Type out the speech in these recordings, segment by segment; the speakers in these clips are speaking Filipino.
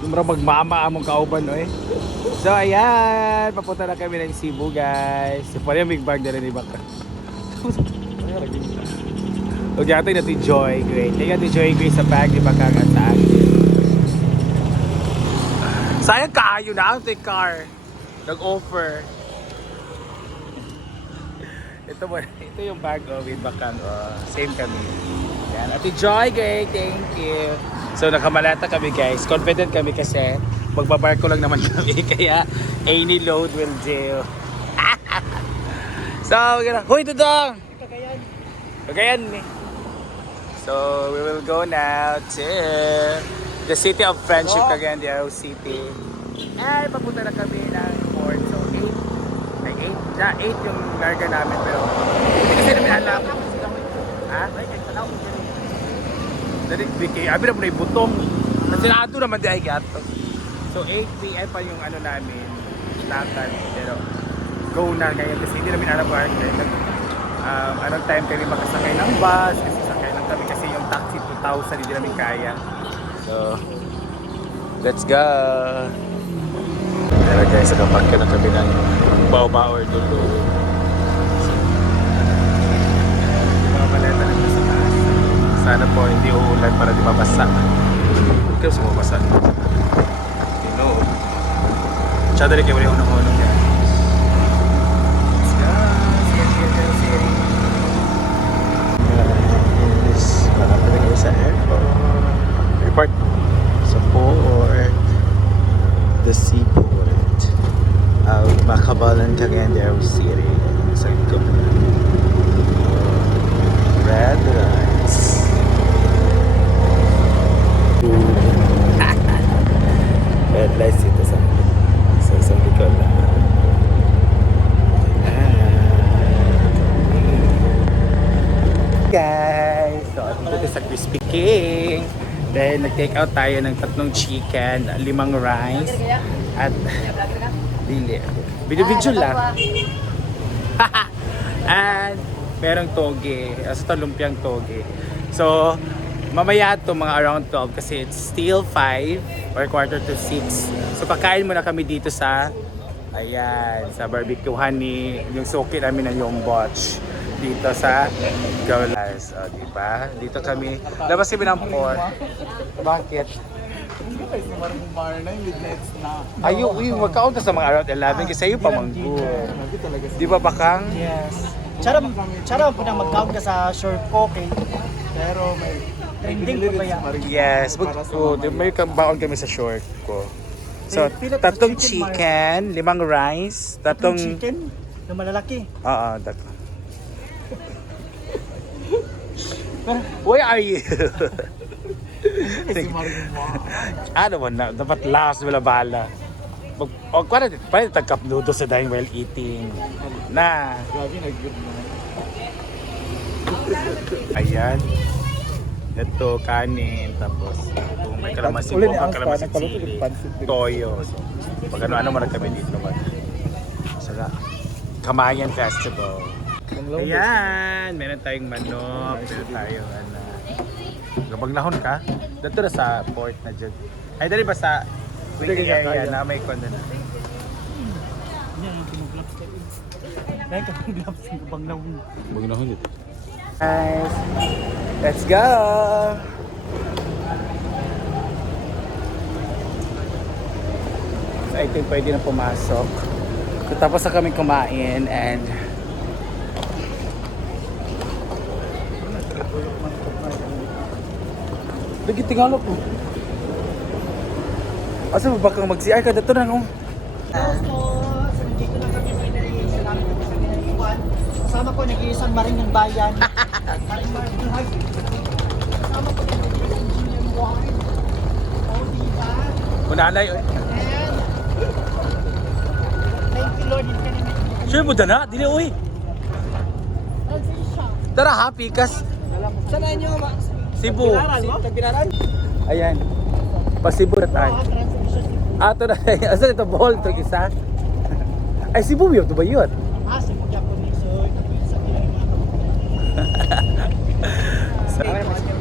Yung marang magmama among kauban, no eh. So, ayan. Papunta na kami ng Cebu, guys. So, pala yung big bag na rin ni Baka. Okay, atin natin Joy. Great. Kaya natin Joy Grace sa bag ni Baka nga sa akin. Sayang kaayo na ang take car. Nag-offer. Ito yung bag with Bakang. Same kami. Yan. Ate Joy, great. Thank you. So, nakamalata kami, guys. Confident kami kasi magbabarko lang naman kami. Kaya, any load will do. So, huy, Dudong! Cagayan ni. So, we will go now to the city of Friendship, Cagayan de Oro City. Ay, papunta na kami ng port. So, 8 yung larga namin, pero hindi kasi namin alam. Ha? Abi na po na yung butong. Kasi nato naman di ay gato. So 8 p.m. pa yung ano namin, lakad. Pero go na ngayon kasi hindi namin alam kung anong time kami makasakay ng bus. Kasi sakay lang kami kasi yung taxi 2,000 hindi namin kaya. So, let's go! Pero guys, nakapagka na kami ng bao-bao or dulo. Mga maleta lang sa taas. Sana po hindi uulan para di mabasa. Huwag kayo sumabasa. You know. Tsada rin kayo wala yung unang-unang yan. Let's go! Guys, makapala kayo sa airport. Airport. Sa port. The seaport of Macabalan, Cagayan de Oro City. Sa likod. Red lights. Red lights dito sa likod na. Guys, so dito sa Crispy King. Then nag-take out tayo ng 3 chicken, 5 rice, at dili. Video-video lang. And merong toge, ito lumpiang toge. So, mamaya ito mga around 12 kasi it's still 5 or quarter to 6. So, pakain muna kami dito sa, ayan, sa barbecuehan ni, yung suki namin na yung botch. Dito sa Gaulas. O, diba? Dito kami. Labas kami ng port. Bakit? Ayaw, magkaon ka sa mga around 11 kasi ayaw pa manggo. Di ba Bakang? Yes. Tsara po na mag-count ka sa short cooking. Pero may trending pa ba yan? Yes. May baon kami sa short ko. So, 3 chicken, 5 rice, 3 chicken na malalaki. Oo, where are you? Ano man na, dapat last wala bala. O para tagkap nudo sa dining while eating. Na. Ayan. Ito kanin tapos kung may kalamansi po, kalamansi chili, toyo. So, pag ano man kami dito naman. Sa Kamayan Festival. Ayan, meron tayong manok, meron tayong gabag nahon ka? Dito na sa port na dyan. Ay, dali ba sa waiting area na may kondo na? Dahil ka pang gloves ng gabag nahon. Gabag nahon dito. Guys, let's go! So, I think pwede na pumasok. Tapos na kami kumain and lagi tingala po. Asa ba kang mag-CR ka dito na no? So, dito na kami sa kasama ko nag-iisang maring ng bayan. Kasama ko nag-iisang GM1. Unalay. Thank you Lord. Sure mo na? Dili uy. Tara happy kas. Saan nyo ma? Cebu. Tagpiraran? Ayan. Pa Cebu na tayo. Ato na tayo. Asa ito ball to isa? Ay Cebu yun. Ito ba yun? Cebu Japanese.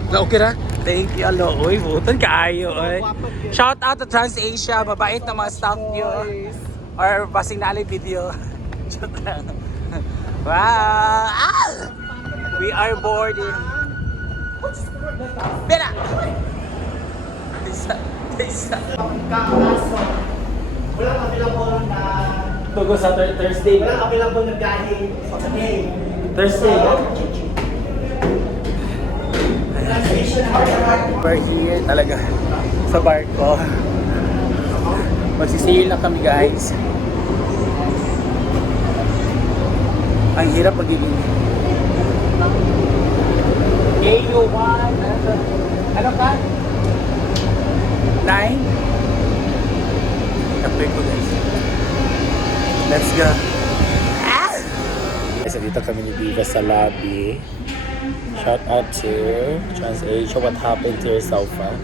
So, Okay ra? Thank you, alo. Uy, buton kaayo, oy. Shout out to TransAsia, mabait na mga staff nyo. Or basing na video. Joke lang. Wow! Ah! We are boarding. Pera! Isa. Kaso, walang available na... Tugo sa Thursday. Walang available na gahe sa day. Thursday. Translation na We're here talaga sa barko. Magsisail na kami, guys. Ang hirap magiging AU1 ano ka? 9? Tapoy ko, guys. Let's go. So dito kami ni Diva sa lobby. Shout out to TransAsia. What happened to your sofa?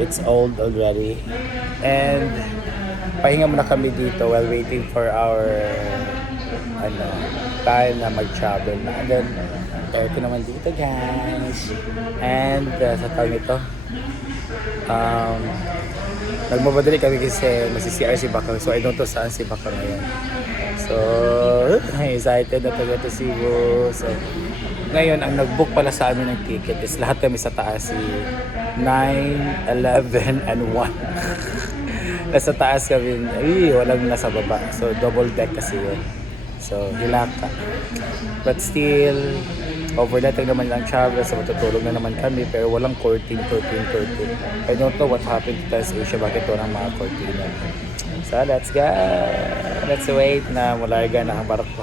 It's old already. And pahinga muna kami dito while waiting for our time na mag-travel na. And then, aircon naman dito, guys. And sa tawag nito, nagmamadali kami kasi masi-CR si Bakang. So I don't know saan si Bakang ngayon. So, excited na taga to Cebu. So, ngayon, ang nag-book pala sa amin ng ticket is lahat kami sa taas, si 9, 11, and 1. Nasa taas kami, walang nasa baba. So, double deck kasi yun. So, hilaka. But still, overnight naman lang travel. So, matutulog na naman kami. Pero walang curtain. I don't know what happened to TransAsia. Bakit walang mga curtain. So, let's go. Let's wait na mularga na ang barko.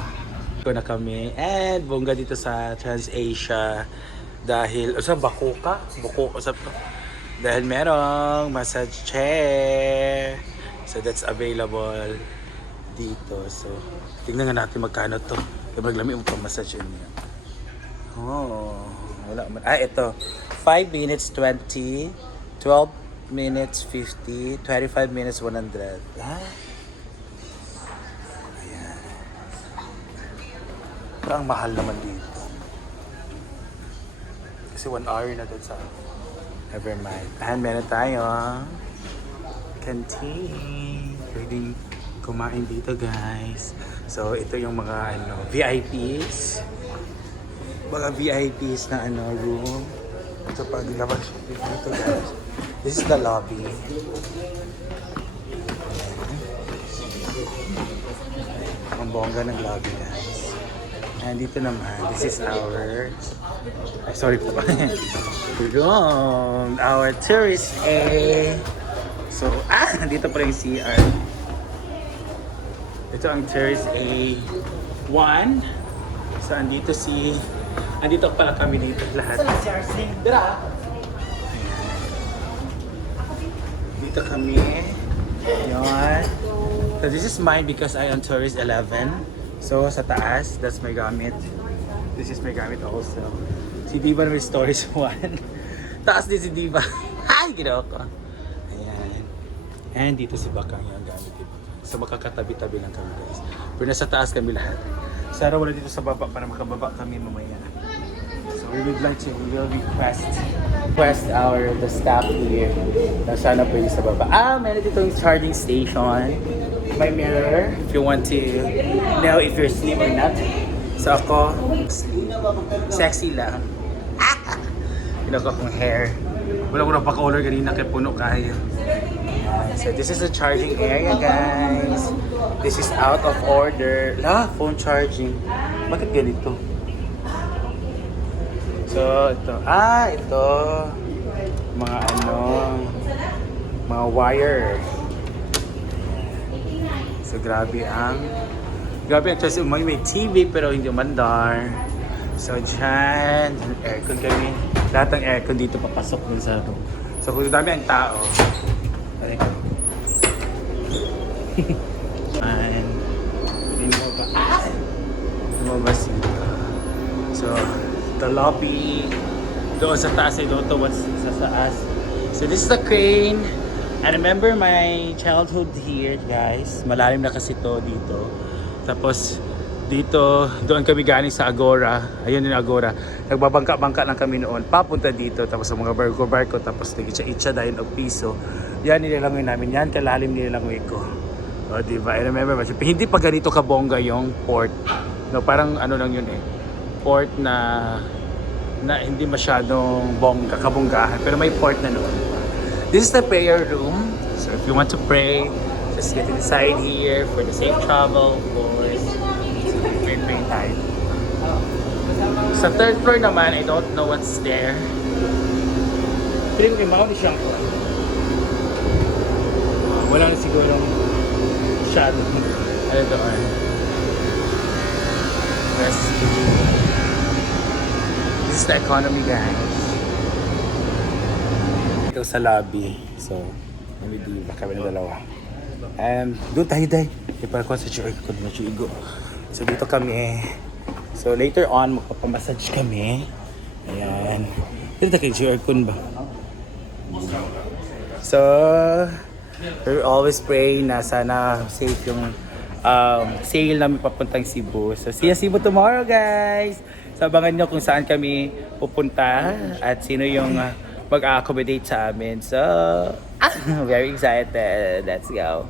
Ito na kami. And bongga dito sa TransAsia. Dahil, bako ka? Dahil merong massage chair. So, that's available dito. So, tignan nga natin magkano to. Kaya maglami mo pa massage niya. Oh, wala man. Ito. 5 minutes 20, 12 minutes 50, 25 minutes 100. Ayan. Pero ang mahal naman dito. Kasi 1 hour na doon sa never mind. And meron tayo canteen. Pwedeng kumain dito, guys. So, ito yung mga VIPs. Mga VIPs na room. So, paglabas dito, guys. This is the lobby. Ang bongga ng lobby, guys. And dito naman, this is our... sorry po ba? Our tourist A. So, dito pa rin yung CR. Ito ang tourist A1. So, andito pala kami dito lahat. Dira! Dito kami. Yan. So this is mine because I am tourist 11. So sa taas, that's my gamit. This is my gamit also. Si Diva na may stories 1. Taas din si Diva. Ay, ginawa ko. Ayan. And dito si Bakang yung gamit dito. So makakatabi-tabi lang kami, guys. Pero nasa taas kami lahat. Sana wala dito sa baba para makababa kami mamaya. So we would like to request the staff here na sana pwede sa baba. Meron dito yung charging station. May mirror if you want to know if you're asleep or not. So ako, sexy lang. Kinuha kong hair. Wala ko na pa-color kanina kay puno kayo. So this is the charging area, guys. This is out of order. Phone charging. Bakit ganito? So, ito. Ito. Mga mga wire. So, grabe ang choice. May TV pero hindi umandar. So, dyan. Aircon kami. Lahat ng aircon dito papasok dun sa room. So, kung dami ang tao. And, lumabas dito. So, the lobby. Doon sa taas ay doon sa taas. So this is the crane. I remember my childhood here, guys. Malalim na kasi to dito. Tapos Dito, doon kami galing sa Agora. Ayun yung Agora. Nagbabangka-bangka lang kami noon. Papunta dito, tapos sa mga barko-barko, tapos nag-itcha-itcha dahil of piso. Yan nilalangoy namin. Yan kalalim nilalangoy ko. O, diba? I remember, hindi pa ganito kabongga yung port. No, parang ano lang yun eh. Port na hindi masyadong kabonggahan. Pero may port na noon. This is the prayer room. So if you want to pray, just get inside here for the safe travel, of course. Pray tayo. Sa third floor naman, I don't know what's there. Piling ko yung siyang ko. Wala na sigurong shadow. Ano doon? This is the economy, guys. Ito sa lobby. So, maybe kami na dalawa. And doon tayo dahil. Ipala ko sa chair ko na chigo. So dito kami. So later on, magpapamassage kami. Ayan. Dito tayo chair kun ba? So, we always pray na sana safe yung sail namin papuntang Cebu. So see you Cebu tomorrow, guys! So abangan nyo kung saan kami pupunta at sino yung mag-accommodate sa amin. So, very excited. Let's go.